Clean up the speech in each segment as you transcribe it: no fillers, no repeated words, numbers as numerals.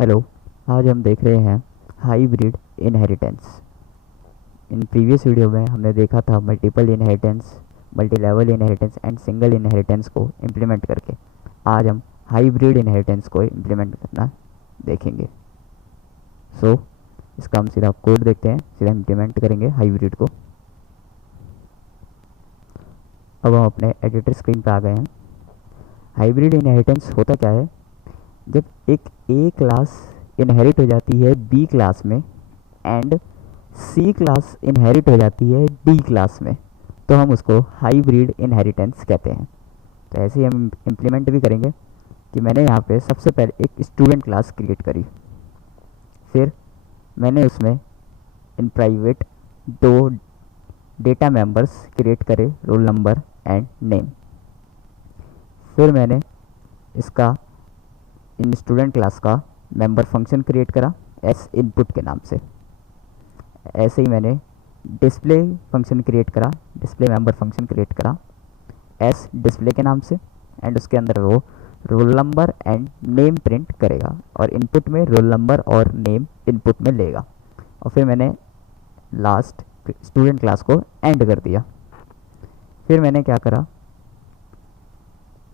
Hello. आज हम देख रहे हैं hybrid inheritance. In previous video में हमने देखा था multiple inheritance, multi level inheritance and single inheritance को इम्प्लीमेंट करके। आज हम हाइब्रिड इनहेरिटेंस को इम्प्लीमेंट करना देखेंगे। सो इसका हम सीधा कोड देखते हैं, सीधा इम्प्लीमेंट करेंगे हाइब्रिड को। अब हम अपने एडिटर स्क्रीन पर आ गए हैं। हाइब्रिड इनहेरिटेंस होता क्या है? जब एक ए क्लास इनहेरिट हो जाती है बी क्लास में एंड सी क्लास इनहेरिट हो जाती है डी क्लास में, तो हम उसको हाइब्रिड इनहेरिटेंस कहते हैं। तो ऐसे ही हम इम्प्लीमेंट भी करेंगे कि मैंने यहाँ पे सबसे पहले एक स्टूडेंट क्लास क्रिएट करी, फिर मैंने उसमें इन प्राइवेट दो डेटा मेंबर्स क्रिएट करे, रोल नंबर एंड नेम। फिर मैंने इसका इन स्टूडेंट क्लास का मेंबर फंक्शन क्रिएट करा एस इनपुट के नाम से। ऐसे ही मैंने डिस्प्ले फंक्शन क्रिएट करा, डिस्प्ले मेंबर फंक्शन क्रिएट करा एस डिस्प्ले के नाम से, एंड उसके अंदर वो roll number and name print करेगा और इनपुट में रोल नंबर और नेम इनपुट में लेगा। और फिर मैंने लास्ट स्टूडेंट क्लास को एंड कर दिया। फिर मैंने क्या करा,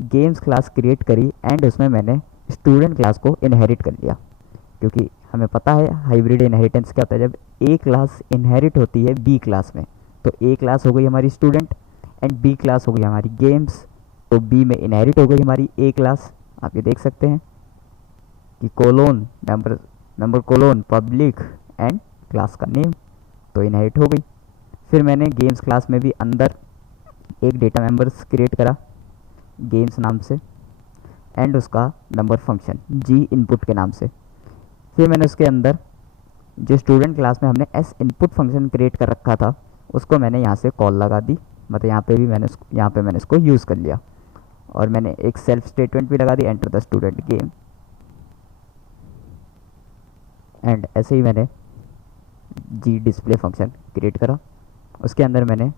गेम्स क्लास क्रिएट करी एंड उसमें मैंने स्टूडेंट क्लास को इनहेरिट कर लिया, क्योंकि हमें पता है हाइब्रिड इनहेरिटेंस क्या होता है। जब ए क्लास इनहेरिट होती है बी क्लास में, तो ए क्लास हो गई हमारी स्टूडेंट एंड बी क्लास हो गई हमारी गेम्स, तो बी में इनहेरिट हो गई हमारी ए क्लास। आप ये देख सकते हैं कि colon member colon public and class का नेम, तो इनहेरिट हो गई। फिर मैंने गेम्स क्लास में भी अंदर एक डेटा मेंबर्स क्रिएट करा गेम्स नाम से एंड उसका मेंबर फंक्शन जी इनपुट के नाम से। फिर मैंने उसके अंदर जो स्टूडेंट क्लास में हमने एस इनपुट फंक्शन क्रिएट कर रखा था उसको मैंने यहाँ से कॉल लगा दी, मतलब यहाँ पे मैंने इसको यूज़ कर लिया। और मैंने एक सेल्फ स्टेटमेंट भी लगा दी, enter the student game. And ऐसे ही मैंने जी डिस्प्ले फंक्शन क्रिएट करा, उसके अंदर मैंने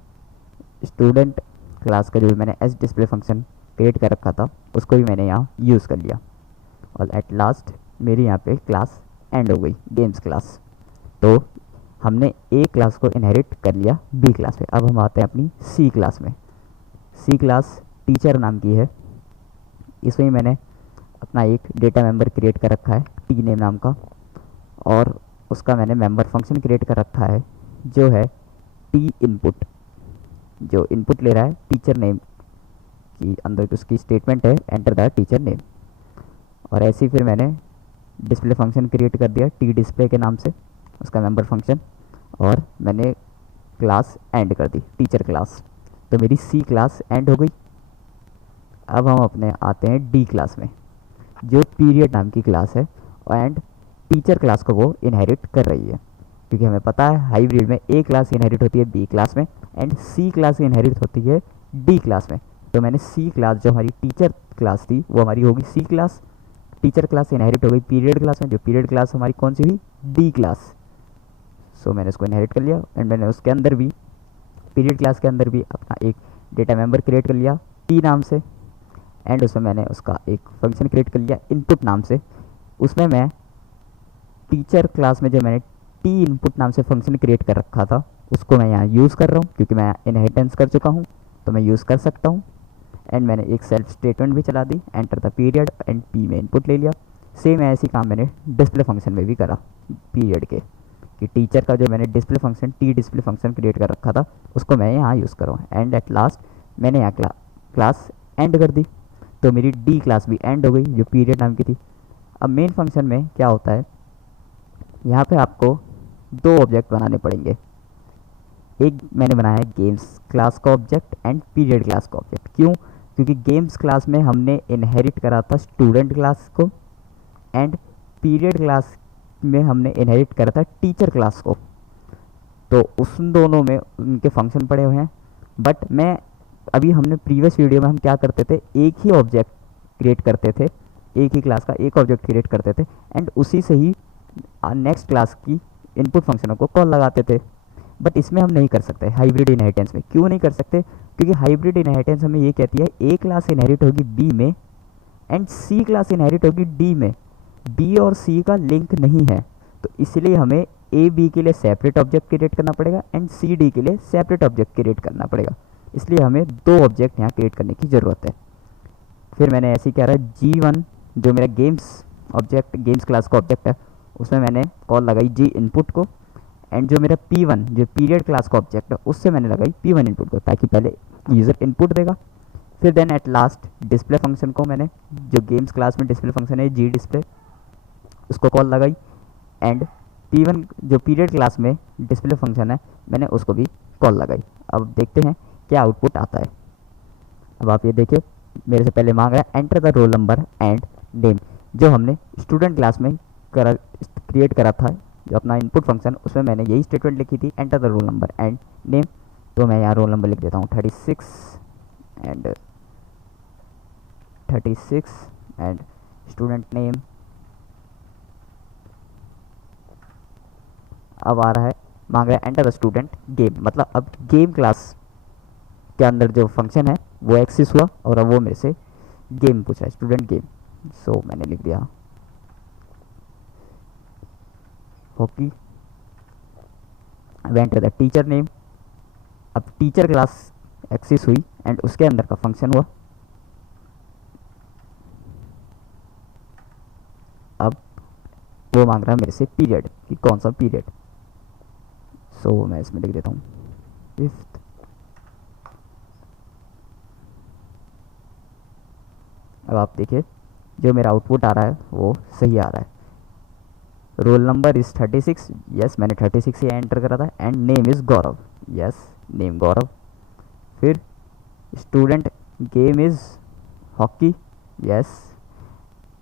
स्टूडेंट क्लास का जो भी मैंने एस डिस्प्ले फंक्शन क्रिएट कर रखा था उसको भी मैंने यहाँ यूज़ कर लिया। और एट लास्ट मेरी यहाँ पे क्लास एंड हो गई गेम्स क्लास। तो हमने ए क्लास को इनहेरिट कर लिया बी क्लास में। अब हम आते हैं अपनी सी क्लास में। सी क्लास टीचर नाम की है। इसमें मैंने अपना एक डेटा मेंबर क्रिएट कर रखा है टी नेम नाम का, और उसका मैंने मेंबर फंक्शन क्रिएट कर रखा है जो है टी इनपुट, जो इनपुट ले रहा है टीचर नेम की अंदर उसकी स्टेटमेंट है एंटर द टीचर नेम। और ऐसे ही फिर मैंने डिस्प्ले फंक्शन क्रिएट कर दिया टी डिस्प्ले के नाम से, उसका मेंबर फंक्शन, और मैंने क्लास एंड कर दी टीचर क्लास। तो मेरी सी क्लास एंड हो गई। अब हम अपने आते हैं डी क्लास में, जो पीरियड नाम की क्लास है एंड टीचर क्लास को वो इनहेरिट कर रही है, क्योंकि हमें पता है हाइब्रिड में ए क्लास इनहेरिट होती है बी क्लास में एंड सी क्लास इनहेरिट होती है डी क्लास में। तो मैंने सी क्लास जो हमारी टीचर क्लास थी वो हमारी होगी सी क्लास, टीचर क्लास इनहेरिट हो गई पीरियड क्लास में, जो पीरियड क्लास हमारी कौन सी हुई डी क्लास। सो मैंने उसको इनहेरिट कर लिया एंड मैंने उसके अंदर भी पीरियड क्लास के अंदर भी अपना एक डेटा मेंबर क्रिएट कर लिया टी नाम से, एंड उसमें मैंने उसका एक फंक्शन क्रिएट कर लिया इनपुट नाम से। उसमें मैं टीचर क्लास में जो मैंने टी इनपुट नाम से फंक्शन क्रिएट कर रखा था उसको मैं यहाँ यूज़ कर रहा हूँ, क्योंकि मैं इनहेरिटेंस कर चुका हूँ तो मैं यूज़ कर सकता हूँ। एंड मैंने एक सेल्फ स्टेटमेंट भी चला दी enter the period and P में इनपुट ले लिया। सेम ऐसी काम मैंने डिस्प्ले फंक्शन में भी करा पीरियड के, कि टीचर का जो मैंने display function T display function create कर रखा था उसको मैं यहाँ यूज़ करूँ। एंड एट लास्ट मैंने यहाँ क्लास एंड कर दी, तो मेरी डी क्लास भी एंड हो गई जो पीरियड नाम की थी। अब मेन फंक्शन में क्या होता है, यहाँ पे आपको दो ऑब्जेक्ट बनाने पड़ेंगे। एक मैंने बनाया है गेम्स क्लास का ऑब्जेक्ट एंड पीरियड क्लास का ऑब्जेक्ट। क्यों? क्योंकि गेम्स क्लास में हमने इनहेरिट करा था स्टूडेंट क्लास को एंड पीरियड क्लास में हमने इनहेरिट करा था टीचर क्लास को, तो उन दोनों में उनके फंक्शन पड़े हुए हैं। बट मैं अभी हमने प्रीवियस वीडियो में हम क्या करते थे, एक ही ऑब्जेक्ट क्रिएट करते थे, एक ही क्लास का एक ऑब्जेक्ट क्रिएट करते थे एंड उसी से ही नेक्स्ट क्लास की इनपुट फंक्शनों को कॉल लगाते थे। बट इसमें हम नहीं कर सकते हाइब्रिड इनहेरिटेंस में। क्यों नहीं कर सकते? क्योंकि हाइब्रिड इनहेरिटेंस हमें ये कहती है ए क्लास इनहेरिट होगी बी में एंड सी क्लास इनहेरिट होगी डी में, बी और सी का लिंक नहीं है, तो इसलिए हमें ए बी के लिए सेपरेट ऑब्जेक्ट क्रिएट करना पड़ेगा एंड सी डी के लिए सेपरेट ऑब्जेक्ट क्रिएट करना पड़ेगा। इसलिए हमें दो ऑब्जेक्ट यहाँ क्रिएट करने की ज़रूरत है। फिर मैंने ऐसे ही क्या रहा है, G1 जो मेरा गेम्स ऑब्जेक्ट, गेम्स क्लास का ऑब्जेक्ट है, उसमें मैंने कॉल लगाई जी इनपुट को, एंड जो मेरा P1 जो पीरियड क्लास का ऑब्जेक्ट है, उससे मैंने लगाई P1 इनपुट को, ताकि पहले यूज़र इनपुट देगा। फिर then at last display function को मैंने, जो गेम्स क्लास में डिस्प्ले फंक्शन है जी डिस्प्ले, उसको कॉल लगाई, एंड P1 जो पीरियड क्लास में डिस्प्ले फंक्शन है, मैंने उसको भी कॉल लगाई। अब देखते हैं क्या आउटपुट आता है। अब आप ये देखिए, मेरे से पहले मांग रहा है enter the roll number and name, जो हमने स्टूडेंट क्लास में क्रिएट करा था, जो अपना इनपुट फंक्शन, उसमें मैंने यही स्टेटमेंट लिखी थी, enter the roll number and name. तो मैं यहाँ रोल नंबर लिख देता हूँ 36 एंड स्टूडेंट नेम। अब आ रहा है, मांग रहा है एंटर द स्टूडेंट गेम, मतलब अब गेम क्लास के अंदर जो फंक्शन है वो एक्सिस हुआ, और अब वो मेरे से गेम पूछ रहा है, स्टूडेंट गेम। सो मैंने लिख दिया हॉकी। अब एंटर द टीचर नेम, अब टीचर क्लास एक्सिस हुई एंड उसके अंदर का फंक्शन हुआ। अब वो मांग रहा है मेरे से पीरियड, कि कौन सा पीरियड। सो मैं इसमें लिख देता हूँ 5th। अब आप देखिए, जो मेरा आउटपुट आ रहा है वो सही आ रहा है। रोल नंबर इज़ 36, यस मैंने 36 ही एंटर करा था, and name is Gaurav, yes name Gaurav. फिर student game is hockey, yes.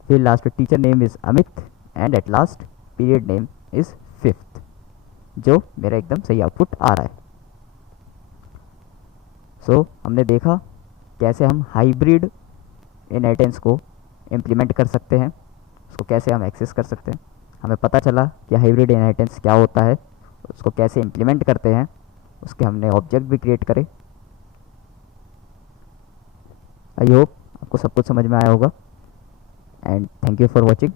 फिर लास्ट में teacher name is Amit, and at last period name is 5th, जो मेरा एकदम सही आउटपुट आ रहा है। सो हमने देखा कैसे हम हाइब्रिड इनहेरिटेंस को इम्प्लीमेंट कर सकते हैं, उसको कैसे हम एक्सेस कर सकते हैं। हमें पता चला कि हाइब्रिड इनहेरिटेंस क्या होता है, उसको कैसे इम्प्लीमेंट करते हैं, उसके हमने ऑब्जेक्ट भी क्रिएट करे। आई होप आपको सब कुछ समझ में आया होगा, and thank you for watching.